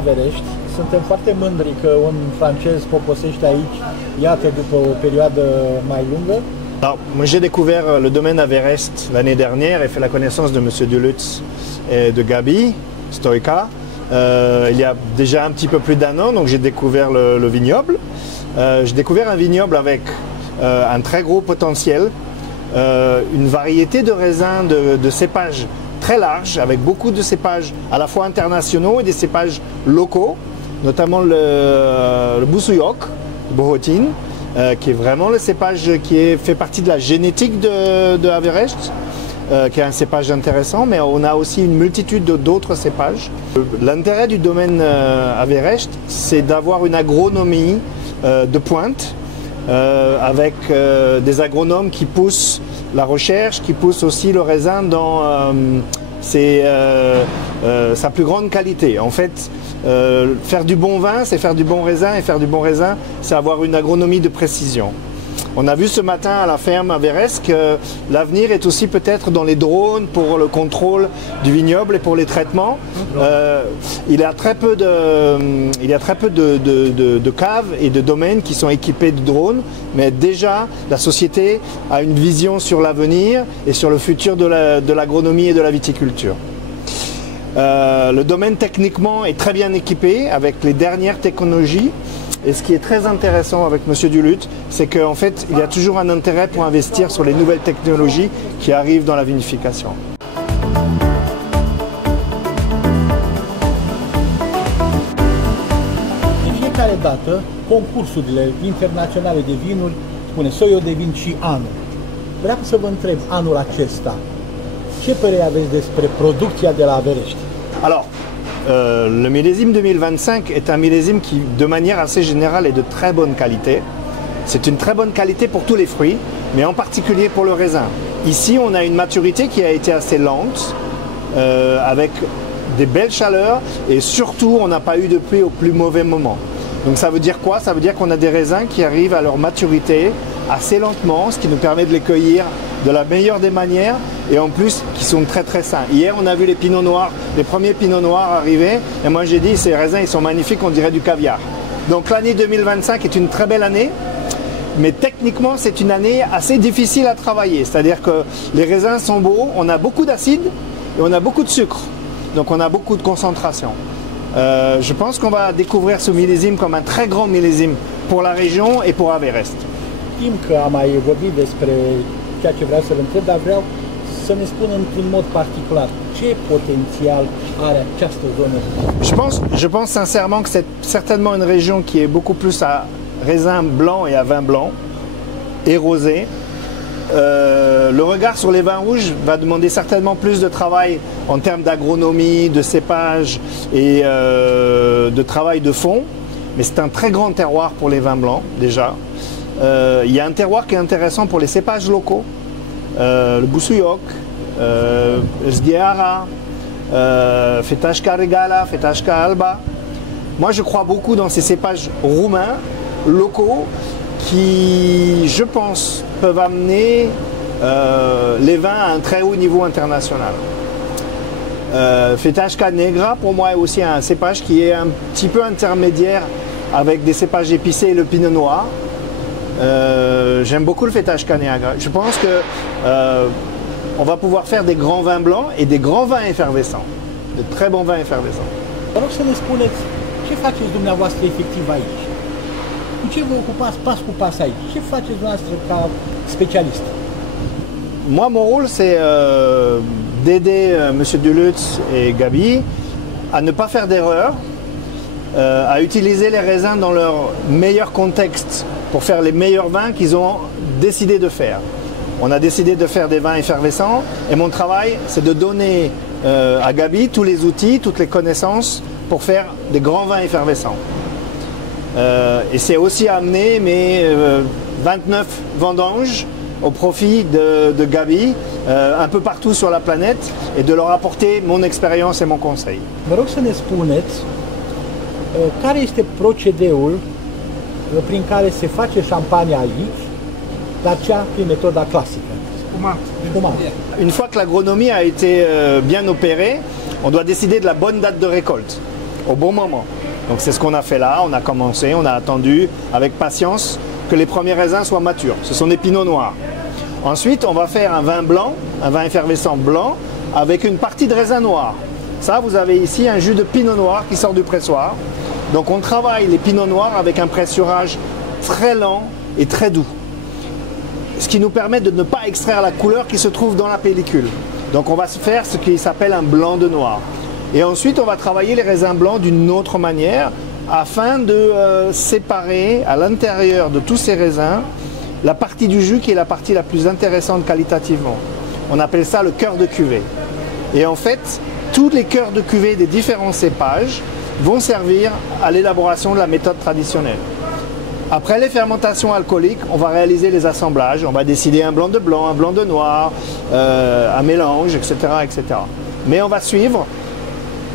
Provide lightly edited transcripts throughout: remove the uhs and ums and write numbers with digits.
Averești. Suntem foarte mândri că un francez poposește aici, iată, după o perioadă mai lungă. Alors, moi j'ai découvert le domaine Averest l'année dernière et fait la connaissance de M. Dulutz et de Gabi Stoica. Il y a déjà un petit peu plus d'un an, donc j'ai découvert le vignoble. J'ai découvert un vignoble avec un très gros potentiel, une variété de raisins de cépages très large, avec beaucoup de cépages à la fois internationaux et des cépages locaux, notamment le Boussouyok, Bohotin, qui est vraiment le cépage qui fait partie de la génétique de Averecht, qui est un cépage intéressant, mais on a aussi une multitude d'autres cépages. L'intérêt du domaine Averecht, c'est d'avoir une agronomie de pointe, avec des agronomes qui poussent la recherche, qui poussent aussi le raisin dans sa plus grande qualité. En fait, faire du bon vin, c'est faire du bon raisin, et faire du bon raisin, c'est avoir une agronomie de précision. On a vu ce matin à la ferme Averesk que l'avenir est aussi peut-être dans les drones pour le contrôle du vignoble et pour les traitements. Il y a très peu de caves et de domaines qui sont équipés de drones, mais déjà la société a une vision sur l'avenir et sur le futur de l'agronomie et de la viticulture. Le domaine techniquement est très bien équipé avec les dernières technologies. Et ce qui est très intéressant avec M. Dulutz, c'est qu'en fait, il y a toujours un intérêt pour investir sur les nouvelles technologies qui arrivent dans la vinification. De fiecare dată, concursurile internaționale de vinuri, spune soiul de vin și anul. Vreau să vă întreb, anul acesta, ce părere aveți despre producția de la Averești? Alors, le millésime 2025 est un millésime qui, de manière assez générale, est de très bonne qualité. C'est une très bonne qualité pour tous les fruits, mais en particulier pour le raisin. Ici, on a une maturité qui a été assez lente, avec des belles chaleurs, et surtout, on n'a pas eu de pluie au plus mauvais moment. Donc ça veut dire quoi? Ça veut dire qu'on a des raisins qui arrivent à leur maturité assez lentement, ce qui nous permet de les cueillir de la meilleure des manières, et en plus qui sont très très sains. Hier on a vu les pinots noirs, les premiers pinots noirs arriver, et moi j'ai dit ces raisins ils sont magnifiques, on dirait du caviar. Donc l'année 2025 est une très belle année, mais techniquement c'est une année assez difficile à travailler, c'est-à-dire que les raisins sont beaux, on a beaucoup d'acide et on a beaucoup de sucre, donc on a beaucoup de concentration. Je pense qu'on va découvrir ce millésime comme un très grand millésime pour la région et pour Avereст. Știm că am mai vorbit despre ceea ce vreau să-l întreb, dar vreau să ne spună într-un mod particular ce potențial are această zonă. Je pense sincèrement que c'est certainement une région qui est beaucoup plus à raisin blanc et à vin blanc et rosé. Le regard sur les vins rouges va demander certainement plus de travail en termes d'agronomie, de cépage et de travail de fond, mais c'est un très grand terroir pour les vins blancs déjà. Il y a un terroir qui est intéressant pour les cépages locaux, le Boussouyok, Sghiara, Fetashka Regala, Fetashka Alba. Moi je crois beaucoup dans ces cépages roumains, locaux, qui je pense peuvent amener les vins à un très haut niveau international. Fetashka Negra pour moi est aussi un cépage qui est un petit peu intermédiaire avec des cépages épicés et le pinot noir. J'aime beaucoup le Fetashka Negra. Je pense que on va pouvoir faire des grands vins blancs et des grands vins effervescents, de très bons vins effervescents. Vă rog să ne spuneți ce faceți dumneavoastră efectiv aici? Cu ce vă ocupați pas cu pas aici? Ce faceți dumneavoastră ca specialist? Moi, mon rôle, c'est d'aider M. Dulutz et Gabi à ne pas faire d'erreurs, à utiliser les raisins dans leur meilleur contexte pour faire les meilleurs vins qu'ils ont décidé de faire. On a décidé de faire des vins effervescents et mon travail, c'est de donner à Gabi tous les outils, toutes les connaissances pour faire des grands vins effervescents. Et c'est aussi amener mes 29 vendanges au profit de Gabi un peu partout sur la planète et de leur apporter mon expérience et mon conseil. Vă rog să ne spuneți care este procedeul prin care se face șampania aici, dar cea prin metoda clasică. Spumant. Une fois que l'agronomie a été bien opérée, on doit décider de la bonne date de récolte. au bon moment. Donc c'est ce qu'on a fait là, on a commencé, on a attendu avec patience que les premiers raisins soient matures. Ce sont des pinots noirs. Ensuite, on va faire un vin blanc, un vin effervescent blanc, avec une partie de raisin noir. Ça, vous avez ici un jus de pinot noir qui sort du pressoir. Donc on travaille les pinots noirs avec un pressurage très lent et très doux. Ce qui nous permet de ne pas extraire la couleur qui se trouve dans la pellicule. Donc on va faire ce qui s'appelle un blanc de noir. Et ensuite, on va travailler les raisins blancs d'une autre manière afin de séparer à l'intérieur de tous ces raisins la partie du jus qui est la partie la plus intéressante qualitativement. On appelle ça le cœur de cuvée. Et en fait, tous les cœurs de cuvée des différents cépages vont servir à l'élaboration de la méthode traditionnelle. Après les fermentations alcooliques, on va réaliser les assemblages. On va décider un blanc de noir, un mélange, etc., etc. Mais on va suivre,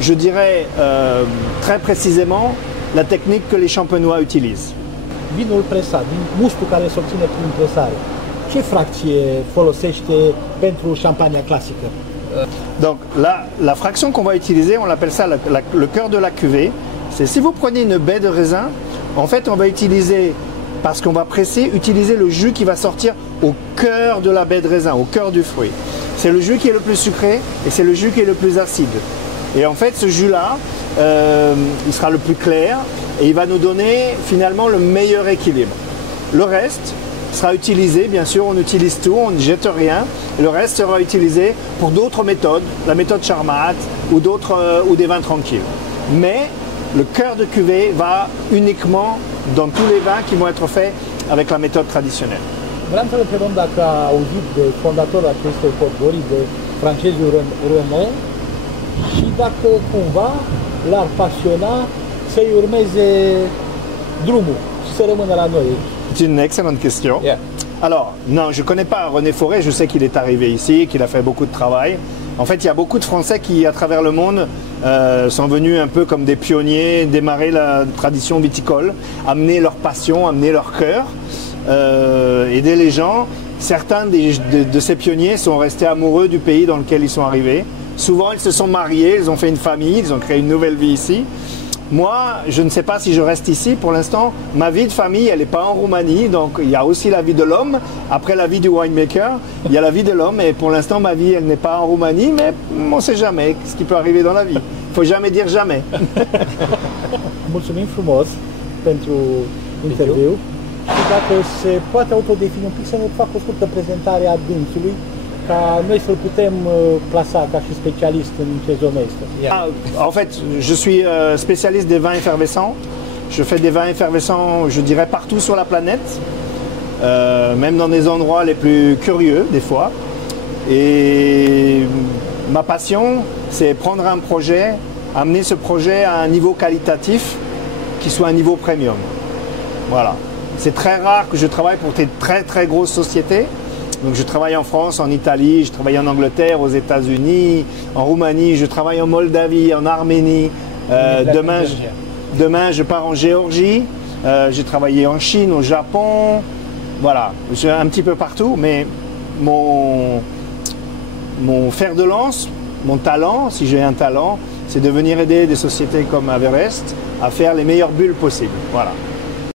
je dirais très précisément, la technique que les champenois utilisent. Vinul presat, mustul care se obține prin presare, ce fracție folosește pentru șampania clasică? Donc la fraction qu'on va utiliser, on l'appelle ça le cœur de la cuvée. C'est si vous prenez une baie de raisin, en fait on va utiliser, parce qu'on va presser, utiliser le jus qui va sortir au cœur de la baie de raisin, au cœur du fruit. C'est le jus qui est le plus sucré et c'est le jus qui est le plus acide. Et en fait ce jus-là, il sera le plus clair et il va nous donner finalement le meilleur équilibre. Le reste sera utilisé, bien sûr, on utilise tout, on ne jette rien. Le reste sera utilisé pour d'autres méthodes, la méthode Charmat ou des vins tranquilles. Mais le cœur de cuvée va uniquement dans tous les vins qui vont être faits avec la méthode traditionnelle. Vreau să vă întrebăm dacă a auzit de fondatorul acestei portbării, de francezul René, și dacă cumva l-ar pasiona să-i urmeze drumul și să rămână la noi. C'est une excellente question. Yeah. Alors, non, je ne connais pas René Forêt, je sais qu'il est arrivé ici, qu'il a fait beaucoup de travail. En fait, il y a beaucoup de Français qui, à travers le monde, sont venus un peu comme des pionniers, démarrer la tradition viticole, amener leur passion, amener leur cœur, aider les gens. Certains de ces pionniers sont restés amoureux du pays dans lequel ils sont arrivés. Souvent, ils se sont mariés, ils ont fait une famille, ils ont créé une nouvelle vie ici. Moi, je ne sais pas si je reste ici. Pour l'instant, ma vie de famille, elle n'est pas en Roumanie. Donc, il y a aussi la vie de l'homme. Après la vie du winemaker, il y a la vie de l'homme. Et pour l'instant, ma vie, elle n'est pas en Roumanie. Mais on ne sait jamais ce qui peut arriver dans la vie. Il ne faut jamais dire jamais. Mulțumim frumos pentru interviu. Și dacă se poate autodefini un pic, să ne facă o scurtă prezentare a dânsului, ca noi să-l putem clasa ca și specialist în ce zonă este. En fait, je suis spécialiste des vins effervescents. Je fais des vins effervescents, je dirais, partout sur la planète, même dans des endroits les plus curieux, des fois. Et ma passion, c'est prendre un projet, amener ce projet à un niveau qualitatif qui soit un niveau premium. Voilà. C'est très rare que je travaille pour des très très grosses sociétés. Donc je travaille en France, en Italie, je travaille en Angleterre, aux États-Unis, en Roumanie, je travaille en Moldavie, en Arménie. Demain, je pars en Géorgie. J'ai travaillé en Chine, au Japon. Voilà, je suis un petit peu partout, mais mon fer de lance, mon talent, si j'ai un talent, c'est de venir aider des sociétés comme Everest à faire les meilleures bulles possibles. Voilà.